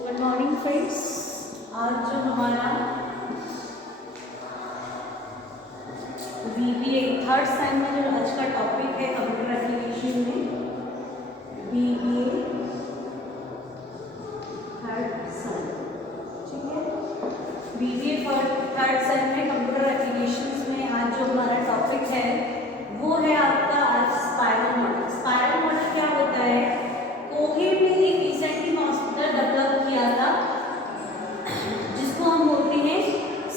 Good morning friends. आज जो हमारा बीबीए थर्ड सेम में जो आज का टॉपिक है कंप्यूटर एप्लीकेशन में बीबीए थर्ड सेम, ठीक है। बीबीए थर्ड सेम में कंप्यूटर एप्लीकेशंस में आज जो हमारा टॉपिक है वो है आपका आज स्पाइरल मॉडल। स्पाइरल मॉडल क्या होता है? कोहिर ने एक रिसेंटली हॉस्पिटल डेवलप किया था जिसको हम बोलते हैं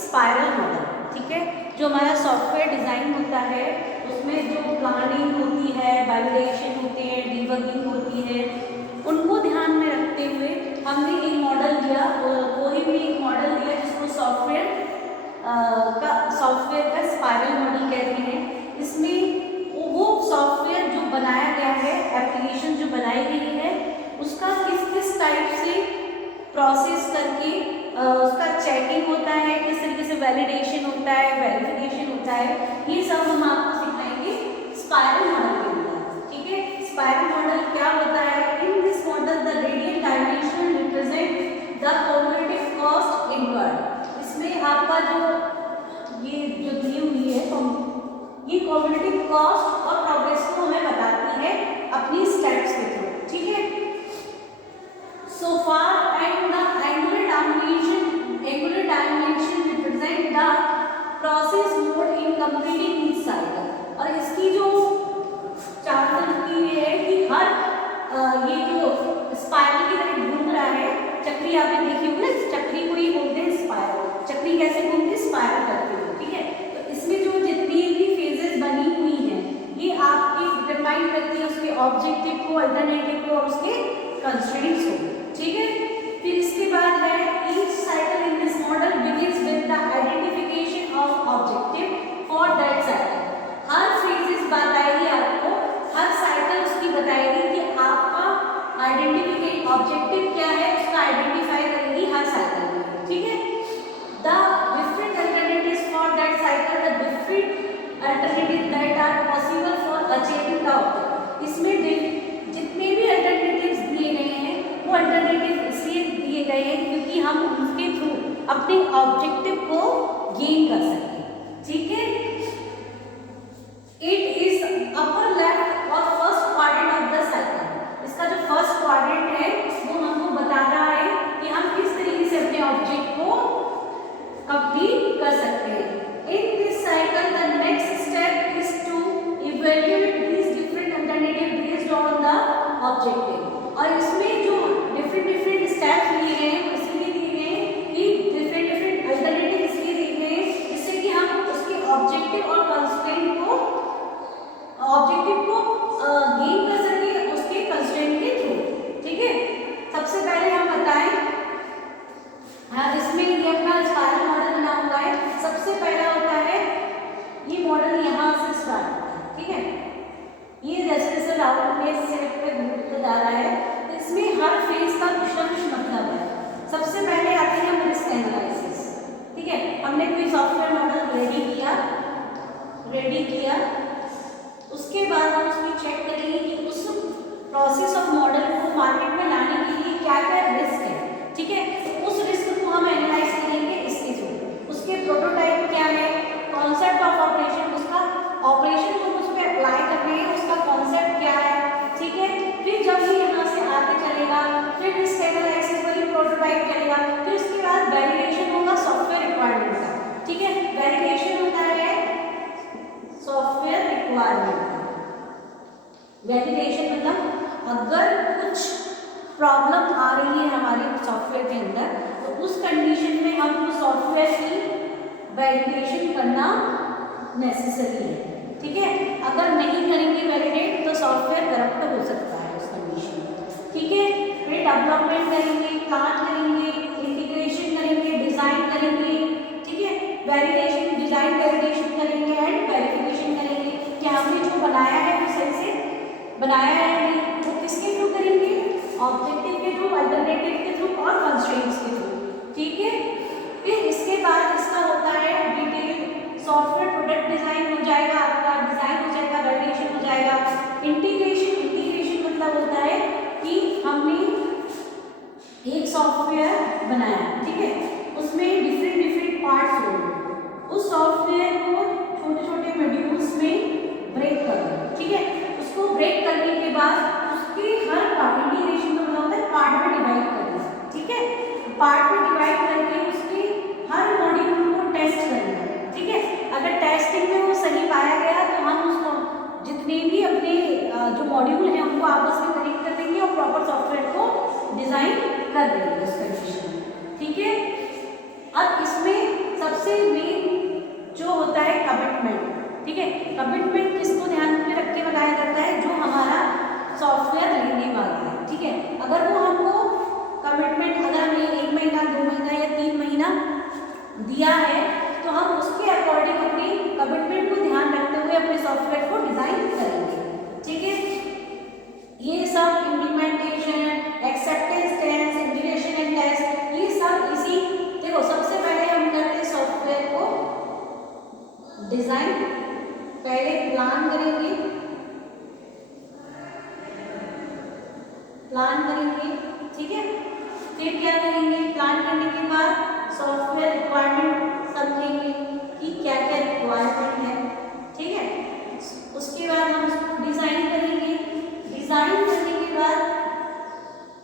स्पाइरल मॉडल, ठीक है। जो हमारा सॉफ्टवेयर डिज़ाइन होता है उसमें जो प्लानिंग होती है, वैलिडेशन होते हैं, डिबगिंग होती है, उनको ध्यान में रखते हुए हमने एक मॉडल दिया, कोहिर ने एक मॉडल दिया जिसको सॉफ्टवेयर का स्पाइरल मॉडल कहते हैं। इसमें वो सॉफ्टवेयर जो बनाया गया है, एप्लीकेशन जो बनाई गई है, उसका किस किस टाइप से प्रोसेस करके उसका चेकिंग होता है, किस तरीके से वैलिडेशन होता है, वेरिफिकेशन होता है, ये सब हम आपको सिखाएंगे स्पाइरल मॉडल के अंदर, ठीक है। स्पाइरल मॉडल क्या होता है? In this model the radial dimension represent the competitive cost inward. इसमें आपका ये जो दी हुई है ये कॉम्पिटिटिव कॉस्ट और प्रोग्रेस को हमें बताती है अपनी स्टेप्स के थ्रू, ठीक है। So far and the angular dimension represent the process mode in completing each cycle। और इसकी जो चार्ट की है कि हर ये जो स्पाइरल की तरह घूम रहा है, चक्री आपने देखी होगी, चक्री को ही बोलते हैं स्पाइरल। चक्री कैसे घूमती है? स्पाइरल करती है, ठीक है। तो इसमें जो जितनी भी फेजेस बनी हुई हैं ये आपकी डिटरमाइन करती है उसके ऑब्जेक्टिव को, अल्टरनेटिव को और उसके कंस्ट्रेंट्स को, ठीक है। फिर इसके बाद है each cycle in this model begins with the identification of objective for that cycle. Her phases बताएगी आपको, हर साइकिल उसकी बताएगी कि आपका आइडेंटिफिकेशन ऑब्जेक्टिव क्या है, उसका आइडेंटिफाई करेगी हर साइकिल में, ठीक है। The different alternatives for that cycle, the different alternative that are possible for achieving the objective. इसमें जितने भी अल्टरनेटिव्स दिए गए हैं वो अल्टरनेटिव इसलिए दिए गए हैं क्योंकि हम उसके थ्रू अपने ऑब्जेक्टिव को गेन कर सकें, ठीक है। इट इज अपर लेफ्ट और first quadrant of the cycle. इसका जो फर्स्ट क्वाड्रेंट है वो हमको बता रहा है कि हम किस तरीके से अपने ऑब्जेक्ट को कंप्लीट कर सकते हैं। In this cycle the next step is to evaluate this different alternative based on the objective. और इसमें जो डिफरेंट स्टेप्स लिए गए हैं इसलिए दिए गए हैं कि डिफरेंट अल्टरनेटिव इसलिए दिए गए हैं जिससे कि हम उसके ऑब्जेक्टिव और कंस्ट्रेंट को गेन कर सके उसके कंस्ट्रेंट के थ्रू, ठीक है। सबसे पहले हम बताएं, इसमें ये अपना स्पाइरल मॉडल बना हुआ है। सबसे पहला होता है ये मॉडल यहाँ से स्टार्ट होता है, ठीक है। ये जैसे जैसे राउंड में सेट पे घूमते जा रहा है तो इसमें हर फेज का कुछ ना कुछ मतलब है। सबसे पहले आते हैं हम रिस्क एनालिसिस, ठीक है। हमने कोई सॉफ्टवेयर मॉडल रेडी किया, उसके बाद हम उसमें चेक करेंगे कि उस प्रोसेस ऑफ मॉडल को मार्केट में लाने के लिए क्या क्या रिस्क है, ठीक है। तो उस रिस्क को हम एनालाइज करेंगे इसके थ्रू। उसके प्रोटोटाइप क्या है, कॉन्सेप्ट ऑफ ऑपरेशन, उसका ऑपरेशन जो उस पर अप्लाई कर रहे हैं उसका कॉन्सेप्ट क्या है, ठीक है। फिर जब ये यहाँ से आगे चलेगा फिर रिस्क एनालिसिस वाली प्रोटोटाइप चलेगा, फिर उसके बाद वैलिडेशन होगा सॉफ्टवेयर रिक्वायरमेंट का, ठीक है। वैलिडेशन होता है सॉफ्टवेयर रिक्वायरमेंट, वैलिडेशन मतलब अगर कुछ प्रॉब्लम आ रही है हमारे सॉफ्टवेयर के अंदर तो उस कंडीशन में हम सॉफ्टवेयर की वैलिडेशन करना नेसेसरी है, ठीक है। अगर नहीं करेंगे वैलिडेट तो सॉफ्टवेयर करप्ट हो सकता है उस कंडीशन में, ठीक है। फिर डेवलपमेंट करेंगे, प्लान करेंगे, इंटीग्रेशन करेंगे, डिजाइन करेंगे, ठीक है। वैलिडेशन, डिजाइन, वैलिडेशन करेंगे एंड वेरिफिकेशन करेंगे कि हमने जो बनाया है वो सही से बनाया है नहीं। वो किसके थ्रू करेंगे? ऑब्जेक्टिव के थ्रू, अल्टरनेटिव के थ्रू और कंस्ट्रेंट्स के थ्रू, ठीक है। फिर इसके बाद इसका होता है डिटेल सॉफ्टवेयर प्रोडक्ट डिजाइन हो जाएगा, आपका डिजाइन हो जाएगा, वैलिडेशन हो जाएगा, इंटीग्रेशन सॉफ्टवेयर बनाया, ठीक है, उसमें डिफरेंट डिफरेंट पार्ट्स होंगे, उस सॉफ्टवेयर को छोटे छोटे मॉड्यूल्स में ब्रेक करो, ठीक है, उसको ब्रेक करने के बाद उसके हर पार्ट, इंटीग्रेशन का मतलब होता है पार्ट में डिवाइड करना, ठीक है, पार्ट में डिवाइड करके उसके हर मॉड्यूल को टेस्ट करना, ठीक है, अगर टेस्टिंग में वो सही पाया गया तो हम उसको जितने भी अपने जो मॉड्यूल हैं उनको आपस में कनेक्ट कर देंगे और प्रॉपर सॉफ्टवेयर को डिजाइन कर देंगे उस कंडीशन में, ठीक है। अब इसमें सबसे मेन जो होता है कमिटमेंट, ठीक है, कमिटमेंट किसको ध्यान में रख के बनाया जाता है, जो हमारा सॉफ्टवेयर लेने वाला है, ठीक है, अगर वो हमको कमिटमेंट अगर हमने 1 महीना 2 महीना या 3 महीना दिया है तो हम उसके अकॉर्डिंग अपनी कमिटमेंट को ध्यान रखते हुए अपने सॉफ्टवेयर को डिजाइन करेंगे, ठीक है। ये सब implementation, acceptance test, integration and test, ये सब इसी, देखो सबसे पहले हम करते हैं सॉफ्टवेयर को डिजाइन, पहले प्लान करेंगे, ठीक है, फिर क्या करेंगे, प्लान करने के बाद सॉफ्टवेयर रिक्वायरमेंट समझेंगे कि क्या क्या रिक्वायरमेंट है, ठीक है, उसके बाद हम उसको डिजाइन करेंगे, डिजाइन करने के बाद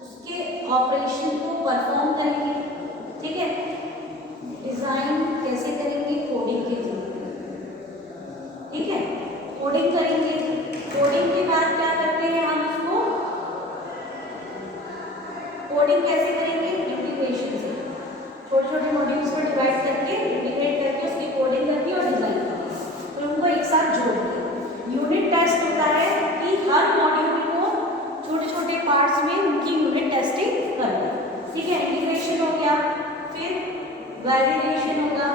उसके ऑपरेशन को परफॉर्म करेंगे, ठीक है, डिजाइन कैसे करेंगे, कोडिंग के थ्रू, ठीक है, कोडिंग करेंगे, कोडिंग के बाद क्या करते हैं हम उसको, कोडिंग कैसे करेंगे, इंटीग्रेशन से, छोटे छोटे मॉड्यूल्स को डिवाइड करके इंटीग्रेट करके उसकी कोडिंग करके और डिजाइन करके तो उनको एक साथ जोड़ते। यूनिट टेस्ट होता है कि हर मॉड्यूल को छोटे छोटे पार्ट्स में उनकी यूनिट टेस्टिंग करना, ठीक है, इंटीग्रेशन हो गया, फिर वैलिडेशन होगा,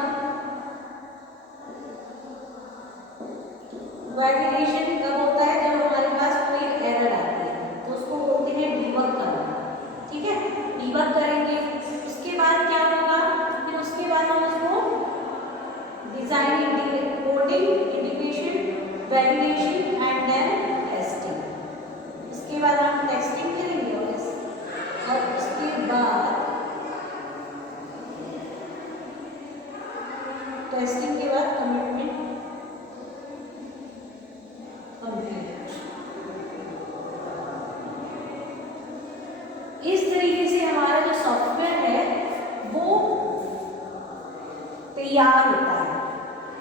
वैलिडेशन कब होता है, जब हमारे पास कोई एरर आती है तो उसको बोलते हैं डीबग करना, ठीक है, डीबग करेंगे, उसके बाद क्या होगा, फिर उसके बाद हम उसको design, coding, integration, validation and then testing, उसके बाद हम टेस्टिंग करेंगे और उसके बाद टेस्टिंग के बाद कमिटमेंट कंप्लीट। इस तरीके से हमारा जो सॉफ्टवेयर है वो तैयार होता है।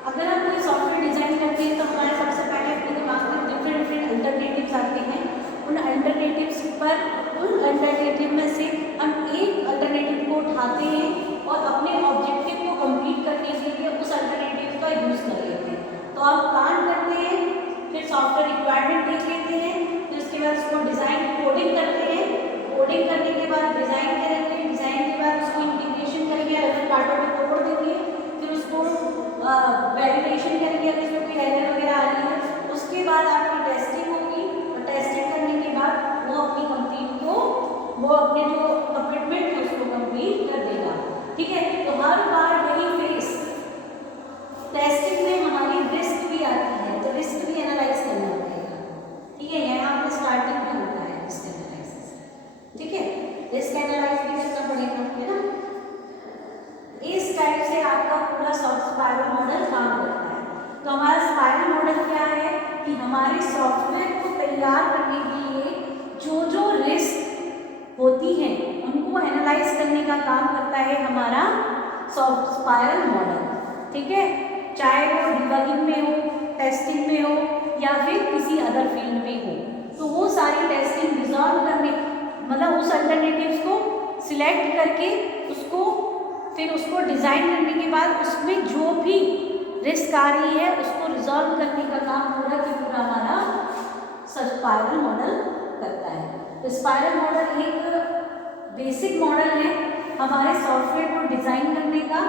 अगर हम कोई सॉफ्टवेयर डिजाइन करते हैं तो हमारे सबसे पहले अपने दिमाग में डिफरेंट डिफरेंट अल्टरनेटिव्स आते हैं, उन अल्टरनेटिव में से हम एक अल्टरनेटिव को उठाते हैं और अपने ऑब्जेक्टिव को कंप्लीट करने के लिए उस अल्टरनेटिव का यूज़ कर लेते हैं। तो आप प्लान करते हैं, फिर सॉफ्टवेयर रिक्वायरमेंट देख लेते हैं, फिर उसके बाद उसको डिज़ाइन कोडिंग करते हैं, कोडिंग करने के बाद डिज़ाइन करेंगे, डिज़ाइन के बाद उसको इंटीग्रेशन करेंगे, अलग पार्टों में तोड़ देंगे, फिर उसको वैलिडेशन करेंगे अगर इसमें कोई एरर वगैरह आ रही है, उसके बाद आपकी टेस्टिंग होगी और टेस्टिंग करने के बाद वो अपनी कंप्लीट को, वो अपने जो कमिटमेंट है उसको कंप्लीट कर देगा, ठीक है। तो हर बार वही फेस, टेस्टिंग में हमारी रिस्क भी आती है तो रिस्क भी एनालाइज करना पड़ेगा, ठीक है, यहाँ पे स्टार्टिंग में होता है रिस्क एनालाइसिस, ठीक है, रिस्क एनालाइज भी करना पड़ेगा, है ना। इस टाइप से आपका पूरा स्पाइरल मॉडल काम करता है। तो हमारा स्पाइरल मॉडल क्या है कि हमारे सॉफ्टवेयर को तैयार करने के लिए जो जो रिस्क होती हैं उनको एनालाइज करने का काम करता है हमारा स्पाइरल मॉडल, ठीक है, चाहे वो डिबगिंग में हो, टेस्टिंग में हो या फिर किसी अदर फील्ड में हो। तो वो सारी टेस्टिंग रिजॉल्व करने, मतलब उस अल्टरनेटिव्स को सिलेक्ट करके उसको फिर उसको डिज़ाइन करने के बाद उसमें जो भी रिस्क आ रही है उसको रिजॉल्व करने का काम पूरा कि पूरा हमारा स्पाइरल मॉडल करता है। तो स्पाइरल मॉडल एक बेसिक मॉडल है हमारे सॉफ्टवेयर को डिज़ाइन करने का,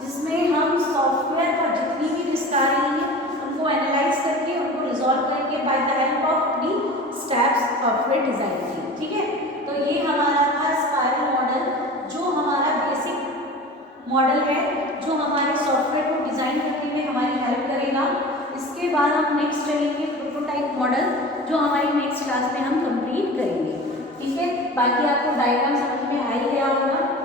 जिसमें हम सॉफ्टवेयर पर जितनी भी रिस्क आ रही है उनको एनालाइज करके उनको रिजॉल्व करके by the help of the steps software design की, ठीक है। तो ये हमारा था स्पाइरल मॉडल, जो हमारा बेसिक मॉडल है जो हमारे सॉफ्टवेयर को डिज़ाइन करने में हमारी हेल्प करेगा। इसके बाद हम नेक्स्ट चलेंगे प्रोटोटाइप मॉडल, जो हमारी नेक्स्ट क्लास में हम कंप्लीट करेंगे, ठीक है। बाकी आपको डायग्राम समझ में आए ही गया होगा।